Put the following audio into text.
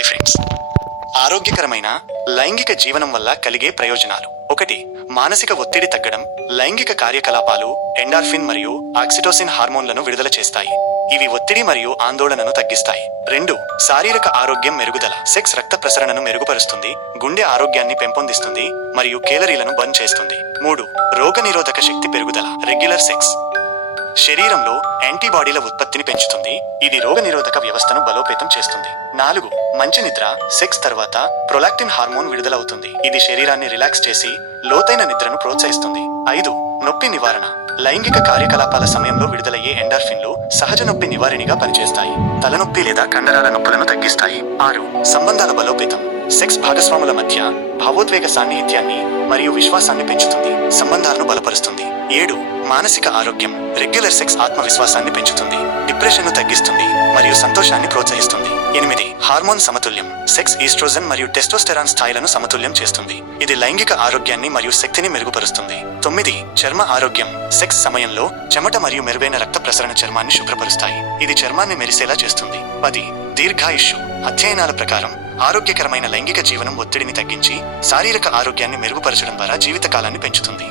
Hi friends ఆరోగ్యకరమైన లైంగిక జీవనం వల్ల కలిగే ప్రయోజనాలు. ఒకటి మానసిక ఒత్తిడి తగ్గడం లైంగిక కార్యకలాపాలు ఎండార్ఫిన్ మరియు ఆక్సిటోసిన్ హార్మోన్లను విడుదల చేస్తాయి. ఇవి ఒత్తిడి మరియు ఆందోళనను తగ్గిస్తాయి. రెండు శారీరక ఆరోగ్యం మెరుగుదల సెక్స్ రక్త ప్రసరణను మెరుగుపరుస్తుంది గుండె ఆరోగ్యాన్ని పెంపొందిస్తుంది మరియు కేలరీలను బంద్ చేస్తుంది. మూడు రోగనిరోధక శక్తి పెరుగుదల రెగ్యులర్ సెక్స్. శరీరంలో యాంటీబాడీల ఉత్పత్తిని పెంచుతుంది. ఇది రోగనిరోధక వ్యవస్థను బలోపేతం చేస్తుంది. నాలుగు మంచి నిద్ర సెక్స్ తర్వాత ప్రొలాక్టిన్ హార్మోన్ విడుదలవుతుంది. ఇది శరీరాన్ని రిలాక్స్ చేసి లోతైన నిద్రను ప్రోత్సహిస్తుంది. ఐదు నొప్పి నివారణ. లైంగిక కార్యకలాపాల సమయంలో విడుదలయ్యే ఎండార్ఫిన్లు సహజ నొప్పి నివారిణిగా పనిచేస్తాయి. తలనొప్పి లేదా కండరాల నొప్పులను తగ్గిస్తాయి. ఆరు సంబంధాల బలోపేతం. సెక్స్ భాగస్వాముల మధ్య భావోద్వేగ సాన్నిహిత్యాన్ని మరియు విశ్వాసాన్ని పెంచుతుంది సంబంధాలను బలపరుస్తుంది. ఏడు మానసిక ఆరోగ్యం రెగ్యులర్ సెక్స్ ఆత్మవిశ్వాసాన్ని పెంచుతుంది డిప్రెషన్ను తగ్గిస్తుంది మరియు సంతోషాన్ని ప్రోత్సహిస్తుంది. ఎనిమిది హార్మోన్ సమతుల్యం సెక్స్ ఈస్ట్రోజన్ మరియు టెస్టోస్టెరాన్ స్థాయిలను సమతుల్యం చేస్తుంది. ఇది లైంగిక ఆరోగ్యాన్ని మరియు శక్తిని మెరుగుపరుస్తుంది. తొమ్మిది చర్మ ఆరోగ్యం సెక్స్ సమయంలో చెమట మరియు మెరుగైన రక్త ప్రసరణ చర్మాన్ని శుభ్రపరుస్తాయి. ఇది చర్మాన్ని మెరిసేలా చేస్తుంది. పది దీర్ఘాయుష్యు అధ్యయనాల ప్రకారం ఆరోగ్యకరమైన లైంగిక జీవనం ఒత్తిడిని తగ్గించి శారీరక ఆరోగ్యాన్ని మెరుగుపరచడం ద్వారా జీవితకాలాన్ని పెంచుతుంది.